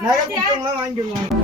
நகை கொடுத்தவங்களாம் வாங்கிக்கோங்க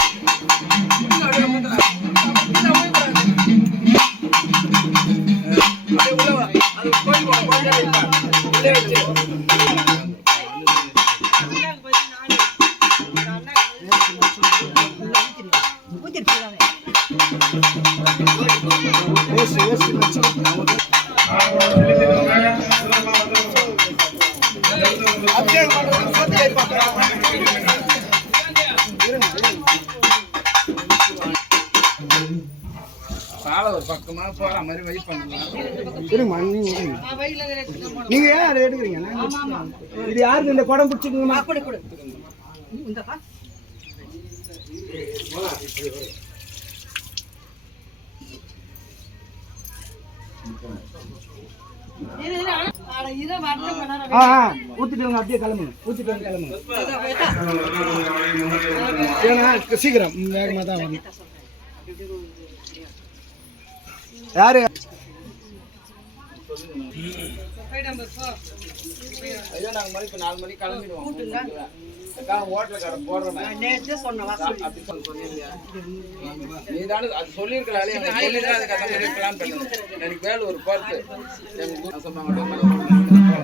ஏசு ஏசு லட்சம் நீங்க ஏன் அதை எடுக்கிறீங்க. இது யாருக்கு இந்த குடம் பிடிச்சிக்கணுமா ஊத்திட்டு அப்படியே கிளம்புங்க. ஊத்திட்டு கிளம்புங்க. ஏன்னா சீக்கிரம் வேகமாக தான் யாரு? ஐயோ நாங்க மணி இப்ப நாலு மணிக்கு கிளம்பிடுவோம். ஹோட்டல கடை போடுறோம் அப்படி சொல்லி. சொன்னீங்க நீ தானே அது சொல்லியிருக்கலாலே எனக்கு அதுக்கு அந்த மாதிரி பிளான் பண்ணேன் எனக்கு வேலை ஒரு பார்த்து எங்க ஊர் சொன்னாங்க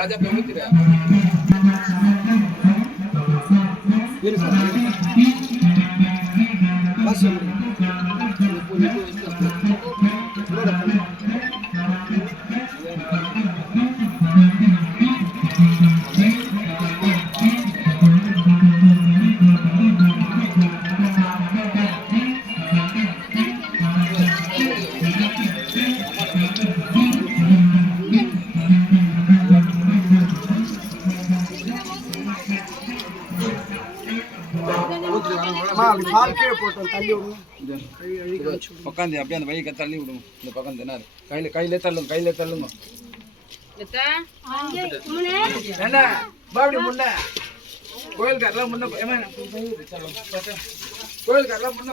ರಾಜಾ உட்காந்து அப்படியே அந்த வழியை தள்ளி விடுங்க. இந்த பக்கம் தினாரு கையில கையில தள்ளுங்க கையில தள்ளுங்க. பாபடி முன்ன. கோயிலுக்காரெல்லாம் முன்ன. நான் போய். கோயிலுக்காரெல்லாம் முன்ன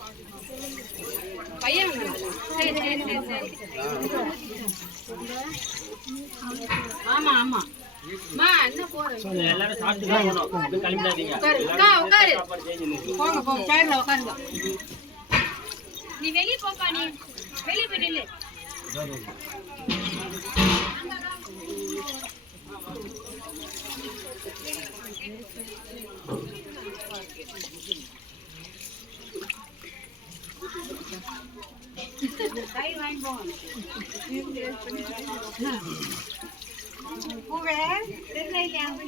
ஆமா ஆமா? உட்காரு. போங்க, போங்க, சேர்ல உட்காருங்க. நீ வெளிய போப்பா நீ. வெளிய போய் நில்லு. பூவே தெரியல இல்லையா அங்க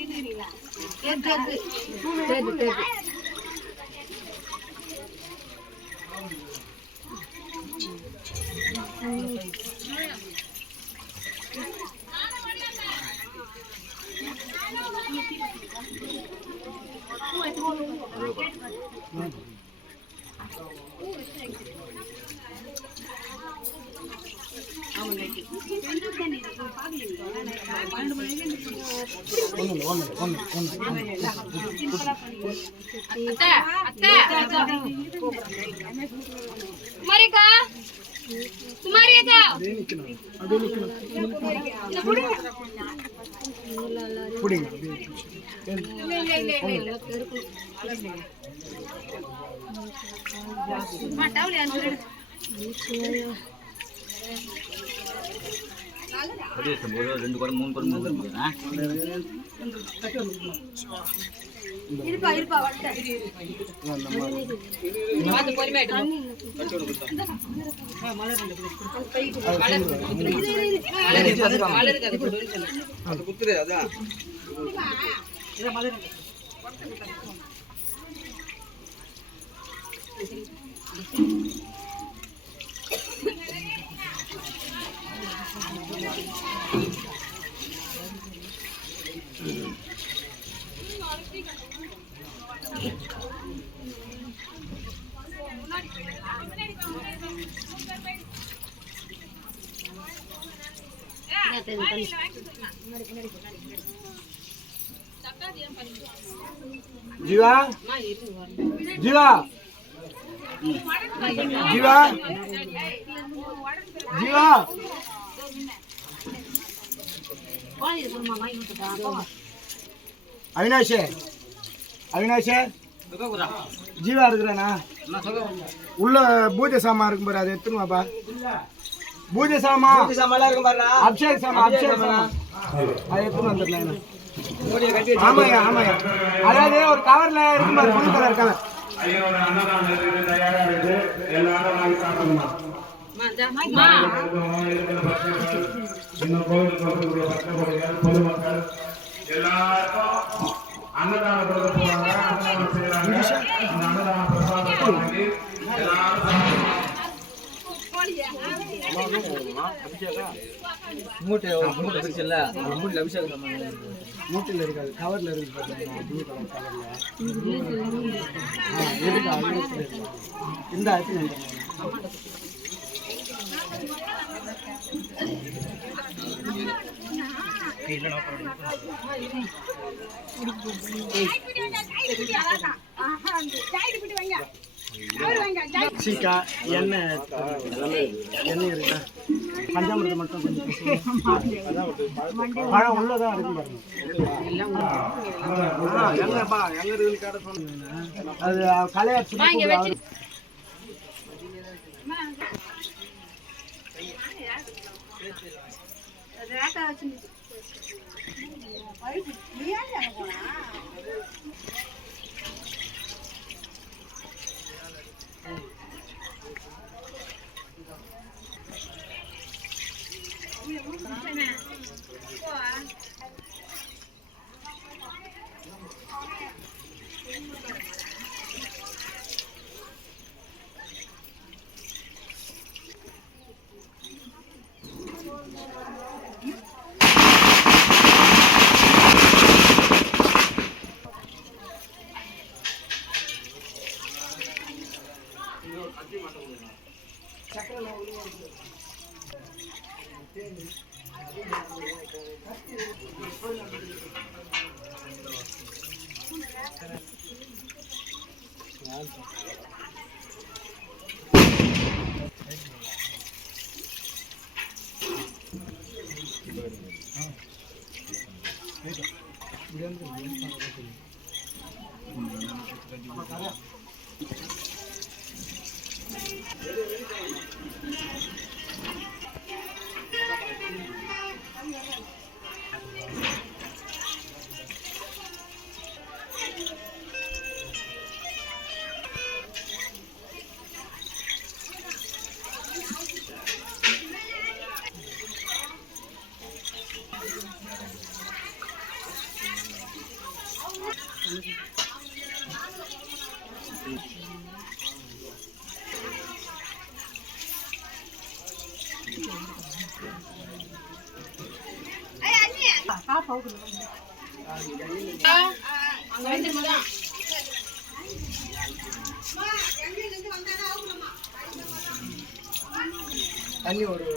குமாரி அக்கா அப்படியே நிக்கணும். அப்படியே நிக்கணும். பிடிங்க அப்படியே இல்ல இல்ல இல்ல இல்ல அம்மா டவுல் அனுப்பிடு ரெண்டு குடம் மூணு குடம் மூணு இருப்பா இருப்பா வந்துட்டேன் பார்த்து பொறுமையா அது குத்துரு அதான் ஜீவா? ஜீவா? ஜீவா? ஜீவா? அவினாஷே அவினாஷே. ஜீவா இருக்கிறானா? உள்ள பூஜை சாமான் இருக்கும் பாரு அதை எடுத்துன்னு வாப்பா. பூஜை சாமான் அபிஷேக் சாமான் அபிஷேக் சாமான்? அதை எடுத்துன்னு வந்துடலாம் ஆமாய்யா ஆமாய்யா. அதாவது ஒரு கவர்ல இருக்கும் பாரு புது கலர் கலர் ஐயோட அன்னதானத்துக்கு தயாரா இருக்கு. எல்லாரும் வாங்கி சாப்பிடணும்? இருக்கிற பக்தர்கள் கோவிலுக்கு வரக்கூடிய பக்தர்கள் பொதுமக்கள் எல்லாருக்கும் அன்னதானம் கொடுக்க போறாங்க அன்னதானம் செய்யறாங்க அந்த அன்னதான பிரசாதத்தை வாங்கி மூட்டையில் இருக்காது கவர்ல இருக்கு பாத்தீங்கன்னா இந்த சீக்கா எண்ணெய். எண்ணெய் இருக்கா? பஞ்சாமிரத்தை மட்டும் கொஞ்சம் பழம் உள்ளதான் இருக்கு பாருங்க அது கலையாச்சு 大家去买衣服买衣服没眼力见的过来啊。Gracias. தண்ணி ஒரு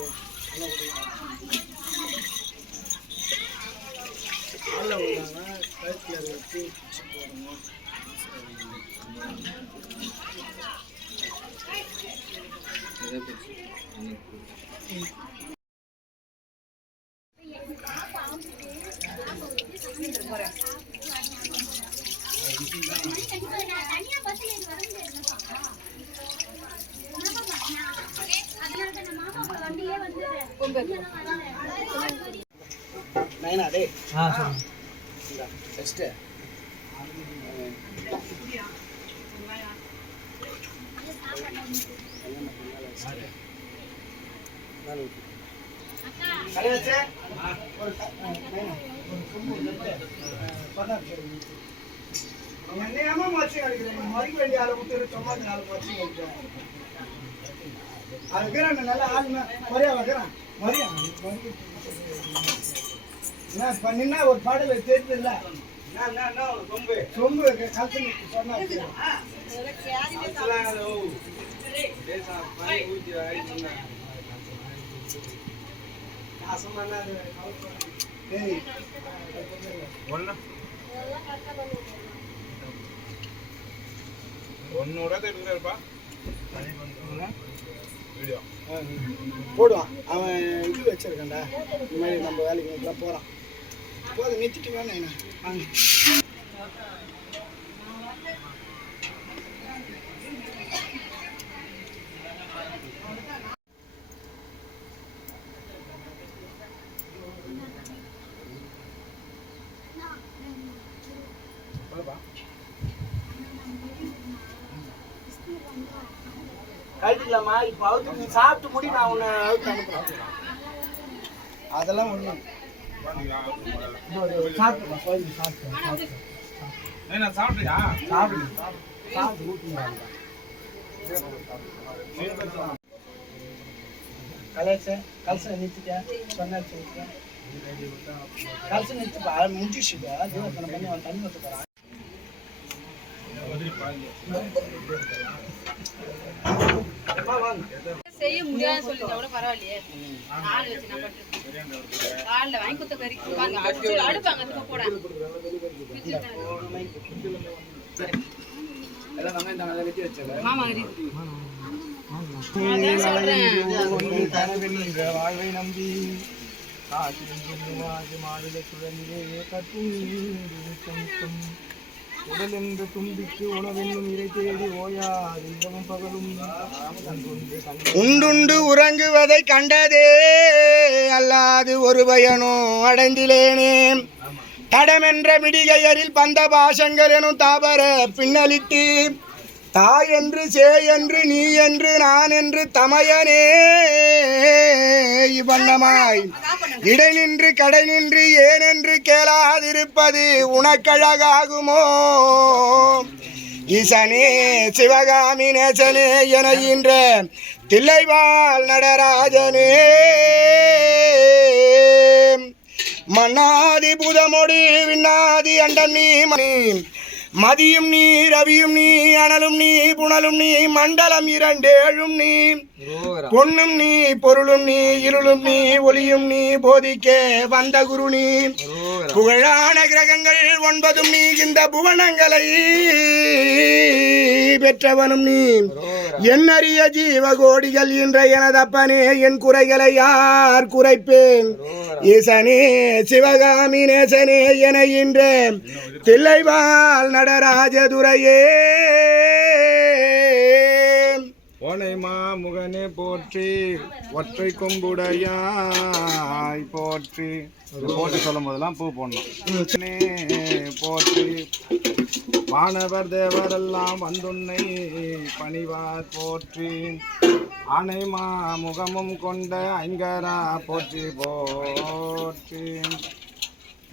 காலில் விடுறாங்க கழுத்தில் வச்சு பிடிச்சி போடணும் நைனா டேய் ஆ சரி. ஃபஸ்ட்டு என்னையாம மச்சி அடிக்கிறேன் மறுக்க வேண்டிய ஆளை விட்டு நாலு மச்சி அடிக்கிறேன் அது இருக்கிறான் நல்ல மரியா வைக்கிறான் மரியா என்ன பண்ணினா ஒரு பாடல தெரியுது இல்ல சொம்பு கலத்து சொன்னா போடுவான் அவன் இது வச்சிருக்கான்டா. இந்த மாதிரி நம்ம வேலைக்கு போகிறான் போதும் நிறுத்திட்டு என்ன. வாங்க. கழட்டிக்கலாமா இப்போ அவுத்து நீ சாப்பிட்டு முடி நான் உன்னை அவுத்து அனுப்புறேன். அதெல்லாம் ஒன்றும் சாப்பிட்டு சாப்பிட்டு என்ன சாப்பிடு சாப்பிட்டு ஊற்றுங்க கலச கலச நிறுத்திட்டியா சொன்னா சொல்லிட்டியா கலச நிறுத்திப்பா முடிச்சுப்பா பண்ணி அவன் தண்ணி ஊற்ற போகிறான் செய்ய முடியாதுன்னு சொல்லிட்டா கூட பரவாயில்லையே. ஆள் வச்சு நான் வாங்கி குத்த கறி. வாங்க அடுப்பு திரும்ப சொல்றேன். வாழ்வை நம்பி மாநில சுழலிலே கட்டும் உடல் என்ற தும்பிக்கு உணவென்னும் இறை தேடி ஓயாது இரவும் பகலும் உண்டுண்டு உறங்குவதை கண்டதே அல்லாது ஒரு பயனும் அடைந்திலேனே. தடமென்ற மிடிகையரில் பந்த பாசங்கள் எனும் தாபர பின்னலிட்டு தாய் என்று சே என்று நீ என்று நான் என்று தமையனே இவ்வண்ணமாய். இடை நின்று கடை நின்று ஏனென்று கேளாதிருப்பது உனக்கழகாகுமோ? ஈசனே சிவகாமி நேசனே என இன்ற தில்லைவாழ் நடராஜனே. மன்னாதி புதமொடு விண்ணாதி அண்டம் நீ மணி. மதியும் நீ ரவியும் நீ அனலும் நீ புனலும் நீ மண்டலம் இரண்டேழும் நீ. பொன்னும் நீ பொருளும் நீ இருளும் நீ ஒளியும் நீ போதிக்க வந்த குரு நீ. புகழான கிரகங்கள் ஒன்பதும் நீ இந்த புவனங்களை பெற்றவனும் நீ. என்னறிய ஜீவகோடிகள் என்ற எனதப்பனே என் குறைகளை யார் குறைப்பேன்? ஈசனே சிவகாமி நேசனே என இன்ற தில்லைவாழ் நடராஜதுரையே. ஓனை மாமுகனே போற்றி ஒற்றை கொம்புடையாய் போற்றி. போட்டு சொல்லும் போதெல்லாம் பூ போடணும். போற்றி. வானவர் தேவரெல்லாம் வந்துன்னை பணிவார் போற்றி. ஆனை முகமும் கொண்ட ஐங்கரா போற்றி போற்றி.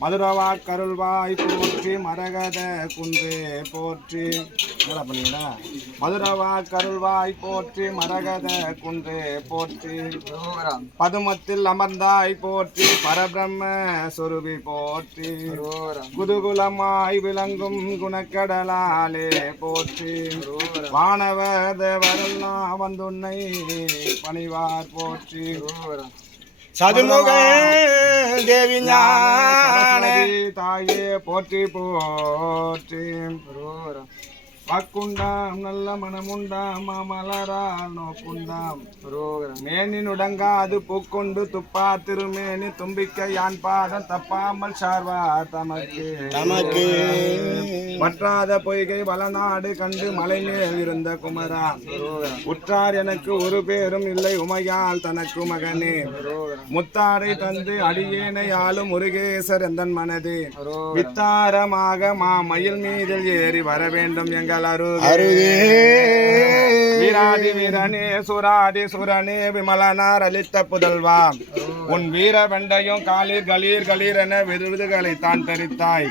மதுரவா கருள்வாய் போற்றி மரகத குன்றே போற்றி. என்னடா பண்ணீங்களா மதுரவா கருள்வாய் போற்றி மரகத குன்றே போற்றி. பதுமத்தில் அமர்ந்தாய் போற்றி பரபிரம்ம சொருபி போற்றி. குதுகுலமாய் விளங்கும் குணக்கடலாலே போற்றி. வானவர் தேவரெல்லாம் வந்துன்னை பணிவார் போற்றி. சதுமுக தேவி தாயே போற்றி போற்றி. பக்குண்டாம் நல்ல மனமுண்டாம் மாமலரால் நோக்குண்டாம். மேனினுடங்காது பூக்கொண்டு துப்பா திருமேனி தும்பிக்க யான் பாதம் தப்பாமல் சார்வா தமக்கு. தமக்கு. பற்றாத பொய்கை வளநாடு கண்டு மலை மேல் இருந்த குமரா. உற்றார் எனக்கு ஒரு பேரும் இல்லை உமையால் தனக்கு மகனே. முத்தாரை தந்து அடியேனை ஆளும் முருகேசர் எந்தன் மனதே? வித்தாரமாக மா மயில் மீதில் ஏறி வர வேண்டும் எங்கள் அருகே வீராதி வீரனே சுராதி சுரனே விமலனார் அளித்த புதல்வா உன் வீர வெண்டையும் காலீர் கலீர் கலீர் என விருதுகளை தான் தரித்தாய்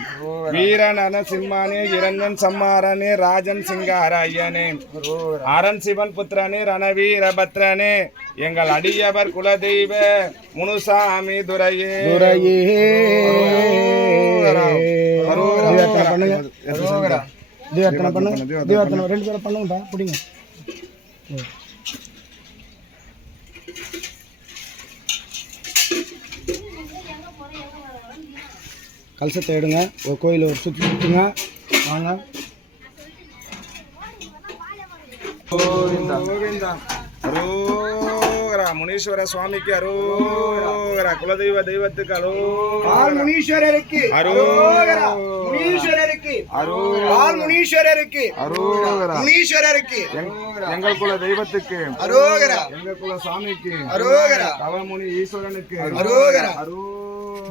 வீரனன சிம்மானே இரண்யன் சம்மாரனே ராஜன் சிங்கார ஐயனே அரண் சிவன் புத்திரனே ரணவீர பத்ரனே எங்கள் அடியவர் குலதெய்வ முனுசாமி துரையே துரையே பண்ணுங்க தீவர்த்தனை பண்ணுங்க. தீவர்த்தனை ரெண்டு பேரும் பண்ணுங்கப்பா பிடிங்க. கலசத்தை எடுங்க. ஒரு கோயிலை ஒரு சுற்றி சுற்றுங்க வாங்க. அரோகரா முனீஸ்வர சுவாமிக்கு அரோகரா குலதெய்வ தெய்வத்துக்கு அரோகரா முனீஸ்வரருக்கு. அரோகரா. முனீஸ்வரருக்கு. அரோகரா. முனீஸ்வரருக்கு. அரோகரா. முனீஸ்வரருக்கு. எங்கள் குல தெய்வத்துக்கு. அரோகரா. எங்கள் குல சாமிக்கு அரோகரா. தவமுனி ஈஸ்வரனுக்கு. அரோகரா. அரோ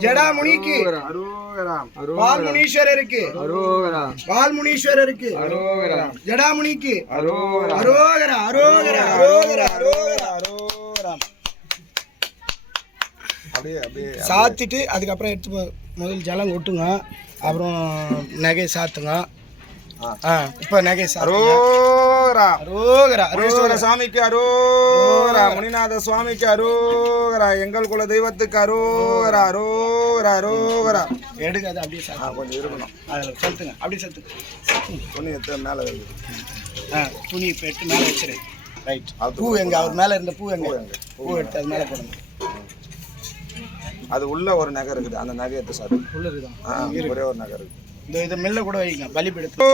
ஜடாமுனிக்கு. அரோகரா. பால் முனீஸ்வரருக்கு. அரோகரா. பால் முனீஸ்வரருக்கு. அரோகரா. ஜடாமுனிக்கு. அரோகரா. அரோகரா. அரோகரா. அரோகரா. அப்படியே அப்படியே சாத்திட்டு அதுக்கப்புறம் எடுத்து முதல் ஜலம் கொட்டுங்க. அப்புறம் நகை சாத்துங்க. ஆ. இப்போ நகை அரோகரா. அரோகரா அரோகரா. சாமிக்கு அரோகரா முனிநாத சுவாமிக்கு அரோகரா எங்கள் குல தெய்வத்துக்கு அரோகரா அரோகரா அரோகரா. எடுங்க அது அப்படியே சாத்து கொஞ்சம் இருக்கணும். அதில் செலுத்துங்க அப்படியே செலுத்துங்க துணி எடுத்து மேலே வைங்க ஆ துணி இப்போ எடுத்து மேலே வச்சிரு. ரைட் பூ எங்க? அவர் மேலே இருந்த பூ எங்க? பூ எடுத்து அது மேலே போடுங்க. அது உள்ள ஒரு நகை இருக்குது. அந்த நகை எடுத்து சார். உள்ள இருக்குதா? ஒரே ஒரு நகை இருக்கு இந்த இதை மெல்ல கூட வைங்க. பலிபீடத்து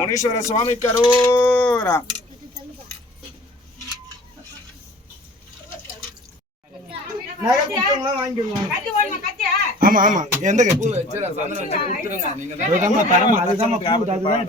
முனீஸ்வர சுவாமி கரோரா ஆமா ஆமா. எந்த கட்சி அதுதான் அதுதான்